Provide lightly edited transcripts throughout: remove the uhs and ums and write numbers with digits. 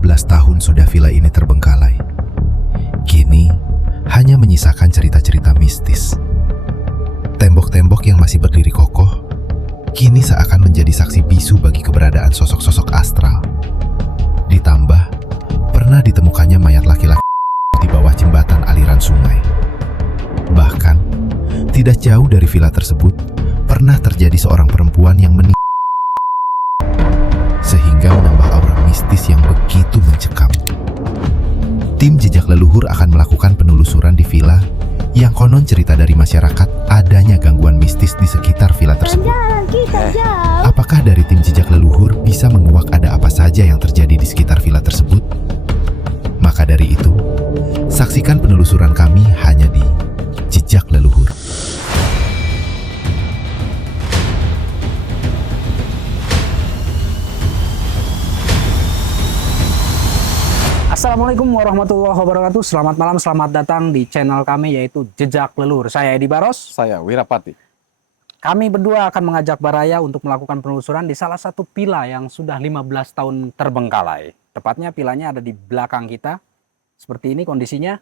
15 tahun sudah villa ini terbengkalai. Kini, hanya menyisakan cerita-cerita mistis. Tembok-tembok yang masih berdiri kokoh, kini seakan menjadi saksi bisu bagi keberadaan sosok-sosok astral. Ditambah, pernah ditemukannya mayat laki-laki di bawah jembatan aliran sungai. Bahkan, tidak jauh dari villa tersebut, pernah terjadi seorang perempuan yang meninggal, sehingga menambah aura mistis yang begitu mencekam. Tim Jejak Leluhur akan melakukan penelusuran di villa yang konon cerita dari masyarakat adanya gangguan mistis di sekitar villa tersebut. Apakah dari tim Jejak Leluhur bisa menguak ada apa saja yang terjadi di sekitar villa tersebut? Maka dari itu, saksikan penelusuran kami hanya di Jejak Leluhur. Assalamualaikum warahmatullahi wabarakatuh. Selamat malam, selamat datang di channel kami yaitu Jejak Leluhur. Saya Edi Baros. Saya Wirapati. Kami berdua akan mengajak Baraya untuk melakukan penelusuran di salah satu villa yang sudah 15 tahun terbengkalai. Tepatnya villanya ada di belakang kita. Seperti ini kondisinya.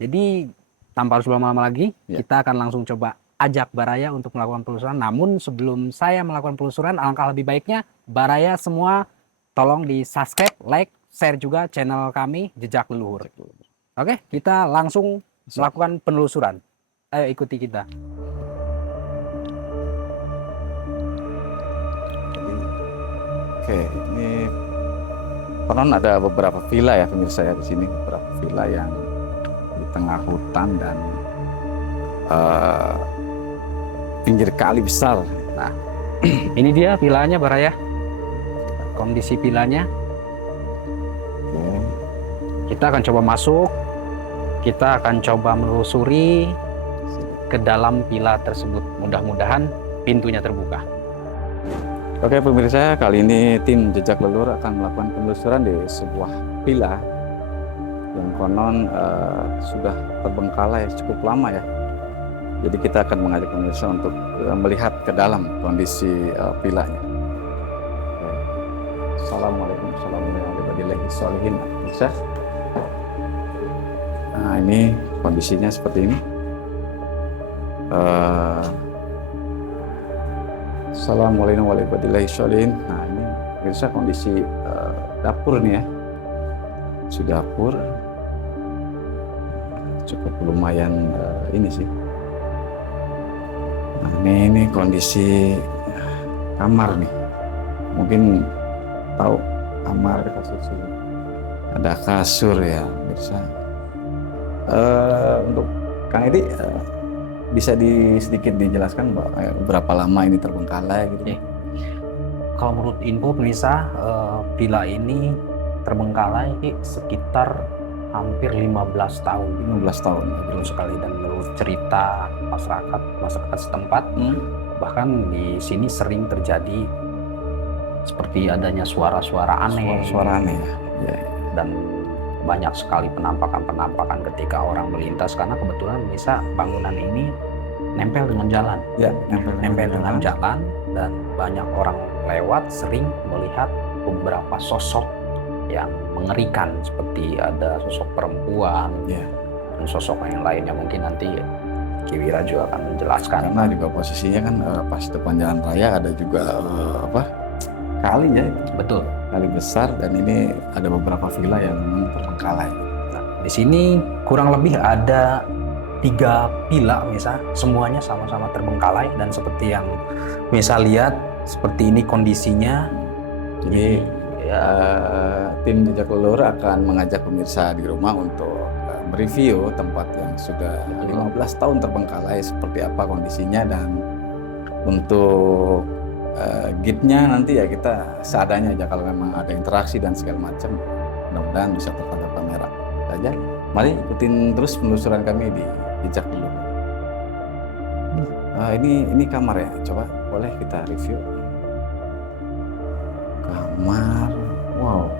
Jadi tanpa harus berlama-lama lagi, kita akan langsung coba ajak Baraya untuk melakukan penelusuran. Namun sebelum saya melakukan penelusuran, alangkah lebih baiknya Baraya semua tolong di subscribe, like, share juga channel kami Jejak Leluhur. Oke, kita langsung melakukan penelusuran. Ayo ikuti kita. Oke, ini konon ada beberapa villa ya pemirsa ya di sini, beberapa villa yang di tengah hutan dan pinggir kali besar. Nah, ini dia villanya Baraya. Kondisi villanya. Kita akan coba masuk, kita akan coba menelusuri ke dalam villa tersebut. Mudah-mudahan pintunya terbuka. Oke pemirsa, kali ini tim Jejak Leluhur akan melakukan penelusuran di sebuah villa yang konon sudah terbengkalai cukup lama ya. Jadi kita akan mengajak pemirsa untuk melihat ke dalam kondisi villanya. Assalamualaikum warahmatullahi wabarakatuh. Bisa? Nah ini kondisinya seperti ini. Assalamualaikum warahmatullahi wabarakatuh. Nah ini bisa kondisi dapur nih ya. Sudah dapur cukup lumayan ini sih. Nah ini kondisi kamar nih. Mungkin tahu kamar ada kasur ya pemirsa. Untuk Kang Edi bisa sedikit dijelaskan berapa lama ini terbengkalai gitu? Kalau menurut info pemirsa, villa ini terbengkalai sekitar hampir 15 tahun. 15 tahun. Betul sekali, dan menurut cerita masyarakat setempat, bahkan di sini sering terjadi seperti adanya suara-suara aneh. Suara aneh ya. Dan banyak sekali penampakan ketika orang melintas, karena kebetulan bisa bangunan ini nempel dengan jalan. Ya, nempel dengan jalan, dan banyak orang lewat sering melihat beberapa sosok yang mengerikan, seperti ada sosok perempuan dan sosok yang lainnya. Mungkin nanti Kiwira juga akan menjelaskan. Karena juga posisinya kan pas depan jalan raya ada juga kali ya. Betul. Kali besar, dan ini ada beberapa villa yang memang terbengkalai. Nah, di sini kurang lebih ada 3 villa misal, semuanya sama-sama terbengkalai, dan seperti yang misal lihat seperti ini kondisinya. Jadi tim Jejak Leluhur akan mengajak pemirsa di rumah untuk mereview tempat yang sudah 15 tahun terbengkalai seperti apa kondisinya, dan untuk guide-nya nanti ya kita seadanya aja, kalau memang ada interaksi dan segala macam mudah-mudahan bisa tertangkap kamera saja. Mari ikutin terus penelusuran kami di Jejak Leluhur. Ini kamar ya, coba boleh kita review kamar. Wow,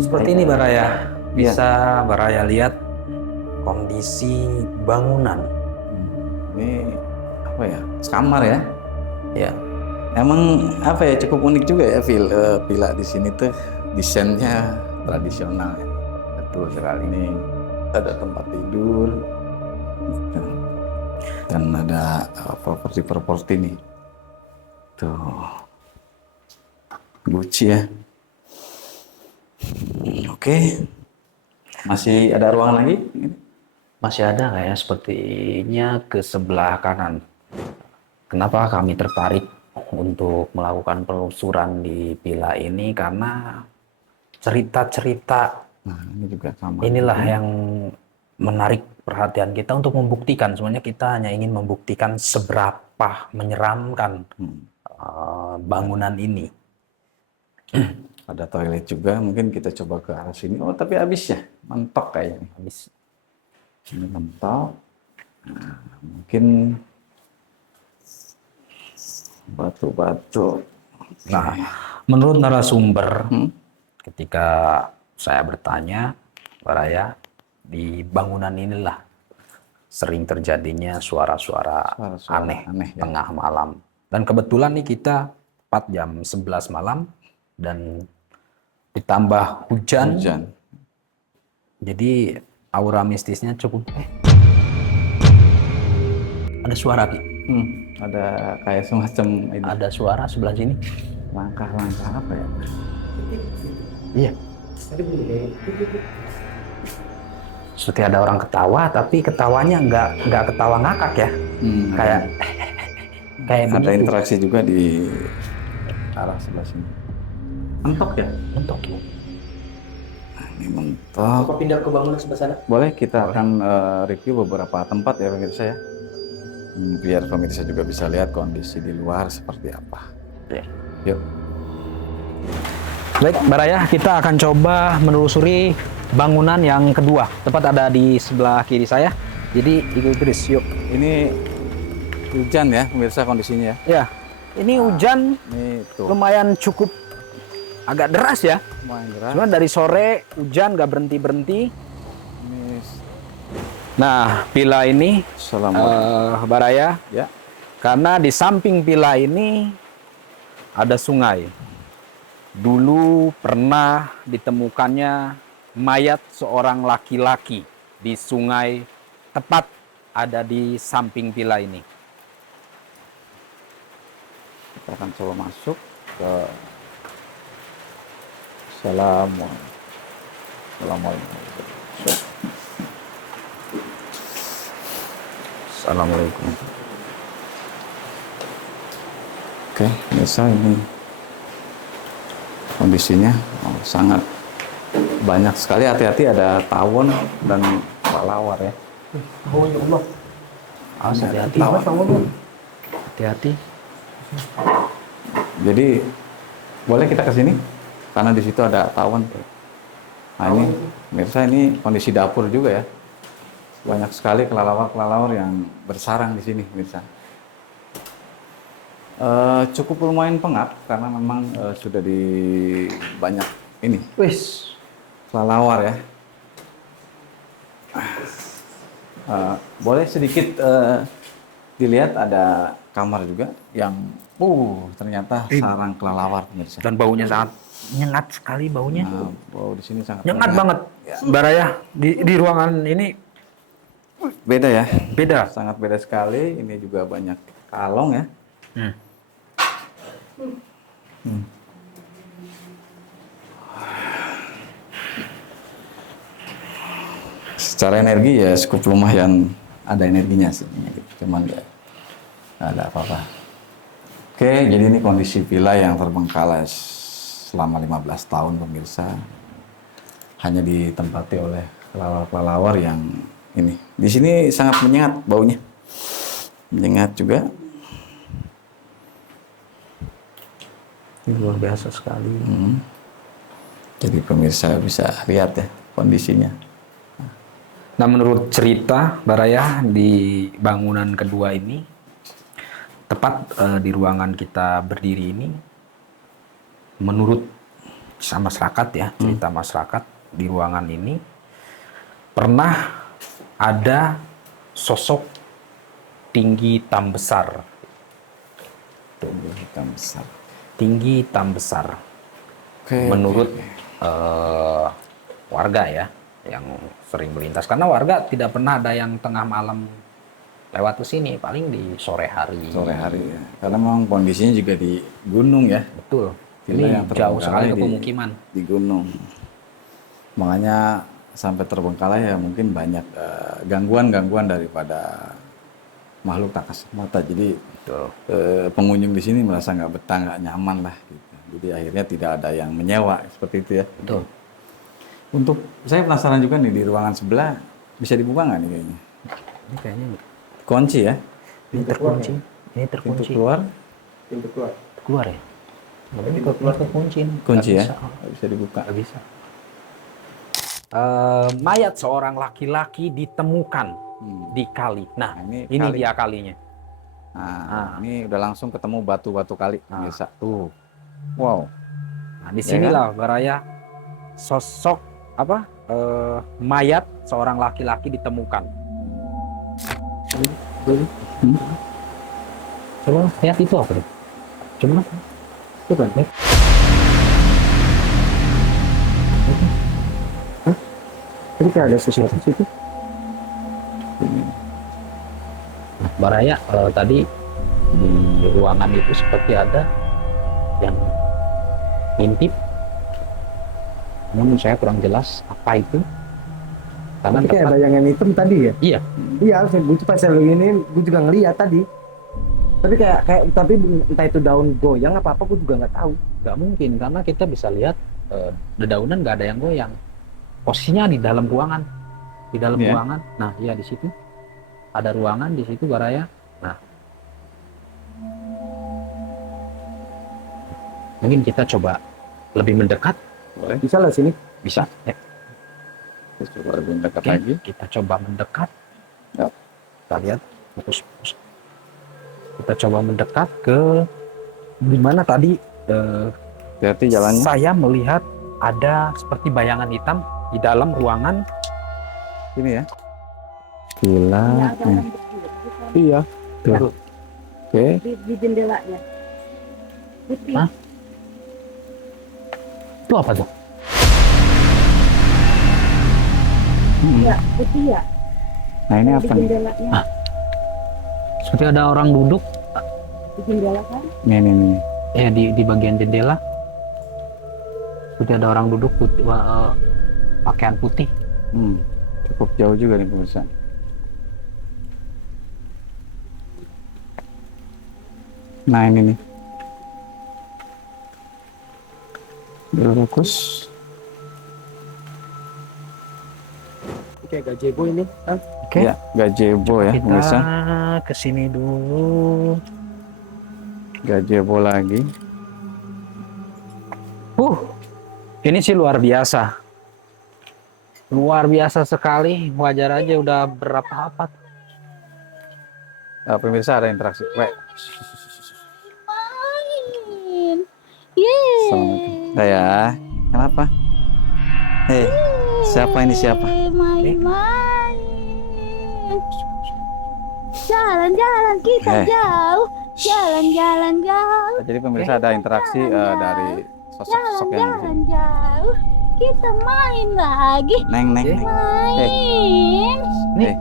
Seperti ini Baraya. Bisa Baraya lihat kondisi bangunan. Ini apa ya? Kamar ya? Ya. Emang apa ya, cukup unik juga ya villa di sini tuh, desainnya tradisional ya. Betul sekali. Ini ada tempat tidur dan ada properti nih. Tuh. Gucci ya. Oke. Masih ada ruangan lagi? Masih ada nggak ya? Sepertinya ke sebelah kanan. Kenapa kami tertarik untuk melakukan penelusuran di villa ini? Karena cerita-cerita Nah, ini juga sama. inilah yang menarik perhatian kita untuk membuktikan. Sebenarnya kita hanya ingin membuktikan seberapa menyeramkan bangunan ini. Ada toilet juga, mungkin kita coba ke arah sini. Oh, tapi habis ya, mentok kayaknya. Habis. Ini mentok. Nah, mungkin batu-batu. Nah, menurut narasumber, ketika saya bertanya, Pak Raya, di bangunan inilah sering terjadinya suara-suara aneh ya. tengah malam. Dan kebetulan nih kita tepat jam 11 malam dan ditambah hujan. Jadi aura mistisnya cukup. Ada suara, Ki. Ada kayak semacam ini. Ada suara sebelah sini. Langkah-langkah apa ya? Iya. Seperti ada orang ketawa, tapi ketawanya nggak ketawa ngakak ya. Kayak ada begitu. interaksi juga di arah sebelah sini. Mentok ya? Mentok ya. Nah, ini mentok. Apa pindah ke bangunan sebelah sana? Boleh, kita akan review beberapa tempat ya pemirsa ya. Biar pemirsa juga bisa lihat kondisi di luar seperti apa. Ya. Yuk. Baik, Mbak Raya, kita akan coba menelusuri bangunan yang kedua. Tepat ada di sebelah kiri saya. Jadi ikuti terus, yuk. Ini hujan ya pemirsa kondisinya ya. Ya, ini hujan Ini tuh. lumayan cukup agak deras ya. Lumayan deras. Cuma dari sore hujan nggak berhenti-berhenti. Ini Nah, villa ini, Assalamualaikum. Mbak Raya, Ya. karena di samping villa ini ada sungai. Dulu pernah ditemukannya mayat seorang laki-laki di sungai tepat ada di samping villa ini. Kita akan coba masuk ke Assalamualaikum. Assalamualaikum. Oke, biasa ini kondisinya sangat banyak sekali. Hati-hati, ada tawon dan kelelawar ya. Oh ya Allah. Awas, hati-hati. Hati-hati. Jadi boleh kita ke sini karena di situ ada tawon. Nah ini, pemirsa, ini kondisi dapur juga ya. Banyak sekali kelelawar yang bersarang di sini, pemirsa. Cukup lumayan pengap karena memang sudah di banyak ini Wis. kelelawar ya. Boleh sedikit dilihat ada kamar juga yang ternyata sarang kelelawar, pemirsa. Dan baunya sangat nyengat sekali baunya. Nah, bau di sini sangat Nyengat menyengat. banget. Mbak Raya, di ruangan ini Beda ya, beda. sangat beda sekali. Ini juga banyak kalong ya. Secara energi ya cukup lumayan ada energinya sih, cuman nggak ada apa-apa. Oke, jadi ini kondisi villa yang terbengkalai selama 15 tahun pemirsa. Hanya ditempati oleh kelelawar-kelelawar yang ini. Di sini sangat menyengat baunya. Menyengat juga. Ini luar biasa sekali. Jadi pemirsa bisa lihat ya kondisinya. Nah, menurut cerita Mbak Raya di bangunan kedua ini, tepat di ruangan kita berdiri ini, menurut masyarakat ya, cerita masyarakat di ruangan ini, pernah ada sosok tinggi hitam besar Hitam besar. tinggi hitam besar. Oke, Menurut oke. warga ya yang sering melintas, karena warga tidak pernah ada yang tengah malam lewat ke sini, paling di sore hari. Sore hari ya. Karena memang kondisinya juga di gunung ya. Betul. Villa Ini yang jauh sekali ke terbengkalai pemukiman. di gunung. Makanya sampai terbengkalai ya mungkin banyak gangguan-gangguan daripada makhluk tak kasat mata. Jadi Betul. pengunjung di sini merasa nggak betah, nggak nyaman lah gitu. Jadi akhirnya tidak ada yang menyewa seperti itu ya. Betul. Untuk saya penasaran juga nih di ruangan sebelah bisa dibuka nggak nih kayaknya? Ini kayaknya Kunci ya? ini terkunci. Ini Pintu terkunci. keluar? Keluar ya? Ini kekunci. Kunci Nggak ya? bisa. Nggak bisa dibuka. Nggak bisa. Mayat seorang laki-laki ditemukan di kali. Nah, Ini ini kali. dia kalinya. Nah, ini udah langsung ketemu batu-batu kali, Nah, pemirsa. tuh. Wow. Nah, disinilah Baraya sosok apa? Mayat seorang laki-laki ditemukan. Coba lihat itu apa tuh? Coba. Coba lihat. Tadi kayak ada sesuatu di situ. Nah, Baraya tadi di ruangan itu seperti ada yang ngintip. Namun saya kurang jelas apa itu. Karena Tapi kayak tepat, bayangan hitam tadi ya? iya, Iya, gue pas saya ini, gue juga ngeliat tadi. Tapi tapi entah itu daun goyang apa gue juga nggak tahu. nggak mungkin karena kita bisa lihat dedaunan nggak ada yang goyang. Posisinya di dalam ruangan, di dalam Iya. ruangan. Nah, iya di situ ada ruangan di situ Baraya. Nah, mungkin kita coba lebih mendekat, Boleh? Bisa lah sini. bisa? Ya. Kita coba lebih dekat Oke, lagi. kita coba mendekat. Ya. Kita lihat, fokus. Kita coba mendekat ke di mana tadi Hati-hati jalannya. saya melihat ada seperti bayangan hitam di dalam ruangan. Ini ya. Gila. Iya. Tuh. Oke. Di jendelanya. Putih. Hah? Itu apa tuh? Ya, putih ya. Nah ini Di apa nih? jendelanya. Seperti ada orang duduk Di jendela kan. Nih. ya di bagian jendela. Seperti ada orang duduk putih, pakaian putih. Cukup jauh juga nih pemirsa. Nah ini nih. Udah fokus. Kayak gazebo ini. Oke. Ya, gazebo ya Kita pemirsa. kesini dulu. Gazebo lagi. Ini sih luar biasa. Luar biasa sekali. Wajar aja udah berapa abad. Pemirsa ada interaksi. Main. Yeay. Selamat. Udah ya. Kenapa? Hei, siapa ini siapa? Main. Jalan-jalan kita jauh. Jalan-jalan jauh. Jadi pemirsa ada interaksi dari sosok-sosok yang di sini. Jalan-jalan jauh. Kita main lagi. Neng. Main. Nih, Eh.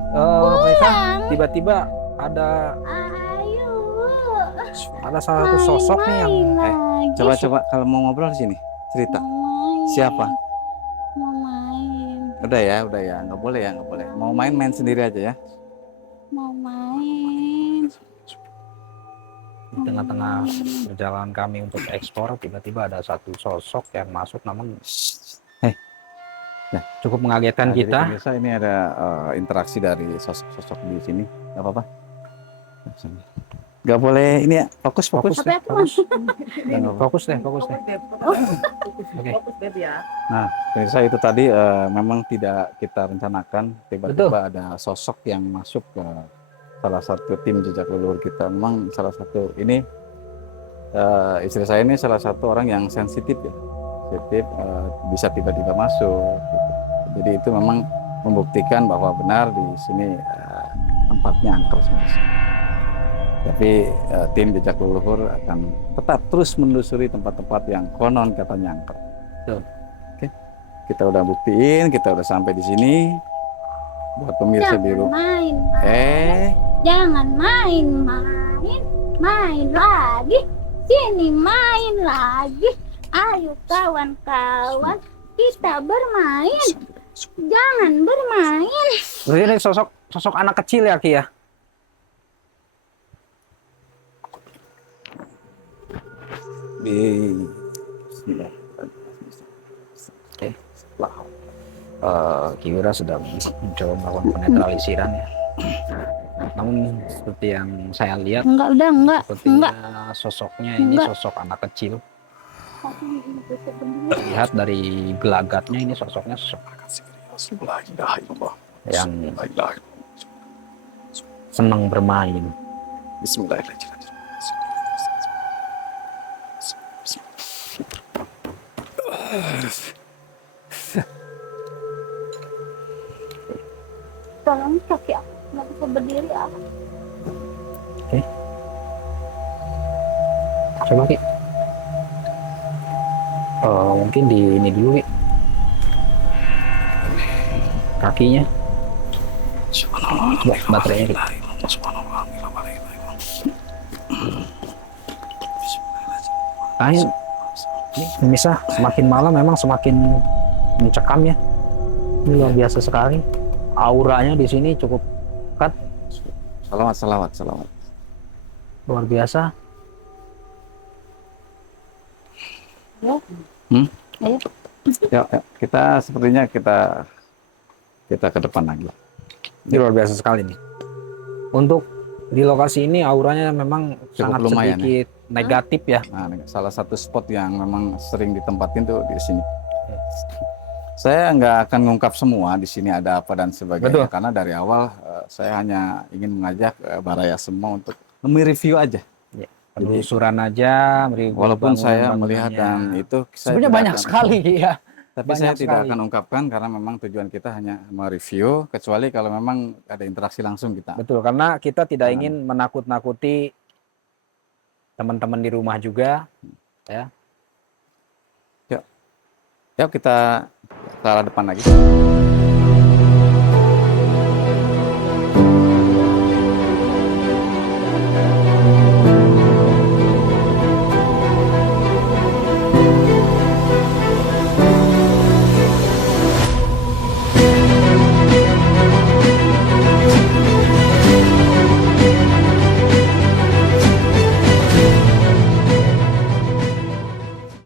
pemirsa, tiba-tiba ada Ayo. salah satu sosok nih yang Main lagi. Coba kalau mau ngobrol di sini cerita. Mau main. Siapa? Mau main. Udah ya. Nggak boleh. Mau main sendiri aja ya. Mau main. di tengah-tengah perjalanan kami untuk ekspor, tiba-tiba ada satu sosok yang masuk, namun cukup mengagetkan Nah, jadi kita. pemirsa ini ada interaksi dari sosok-sosok di sini. Nggak apa-apa. Nggak boleh ini ya. Fokus. Fokus Apa deh, ya, teman? fokus deh. Oke. Nah, pemirsa itu tadi memang tidak kita rencanakan. Tiba-tiba ada sosok yang masuk ke salah satu tim jejak leluhur kita. Memang salah satu ini istri saya ini salah satu orang yang sensitif ya. Sensitif bisa tiba-tiba masuk. Gitu. Jadi itu memang membuktikan bahwa benar di sini tempatnya angker sebenarnya. Tapi tim jejak leluhur akan tetap terus menelusuri tempat-tempat yang konon katanya angker. Betul. Oke, kita udah buktiin, kita udah sampai di sini. Buat pemirsa Jangan biru. main. Jangan Main lagi. Sini main lagi. Ayo kawan-kawan, kita bermain. Jangan bermain. Ini sosok anak kecil ya, Ki ya. Bismillah. Oke. Kiwira sudah mencoba melakukan penetralisiran ya. Namun seperti yang saya lihat, Enggak. sepertinya sosoknya ini sosok anak kecil. Lihat dari gelagatnya ini sosoknya sosok yang senang bermain. Bismillahirrahmanirrahim. Tolong kaki aku nggak bisa berdiri aku. Coba Ki. Mungkin di ini dulu Ki. Kakinya. Coba baterainya Ki. Kain. Ini pemirsa, semakin malam memang semakin mencekam ya. Ini luar biasa sekali. Auranya di sini cukup pekat, Salawat. luar biasa. Ayo. Ya, kita sepertinya kita ke depan lagi. Ini luar biasa sekali nih. Untuk di lokasi ini auranya memang Cukup sangat lumayan, sedikit negatif ya. Nah, salah satu spot yang memang sering ditempatin tuh di sini. Saya nggak akan ngungkap semua di sini ada apa dan sebagainya, Betul. karena dari awal saya hanya ingin mengajak Baraya semua untuk mereview aja. Penelusuran aja, Walaupun saya melihat dan itu saya sebenarnya tidak banyak akan- sekali ya. tapi banyak saya tidak sekali. akan ungkapkan karena memang tujuan kita hanya mereview, kecuali kalau memang ada interaksi langsung kita. Betul, karena kita tidak Jangan. ingin menakut-nakuti teman-teman di rumah juga ya. Yuk kita ke arah depan lagi.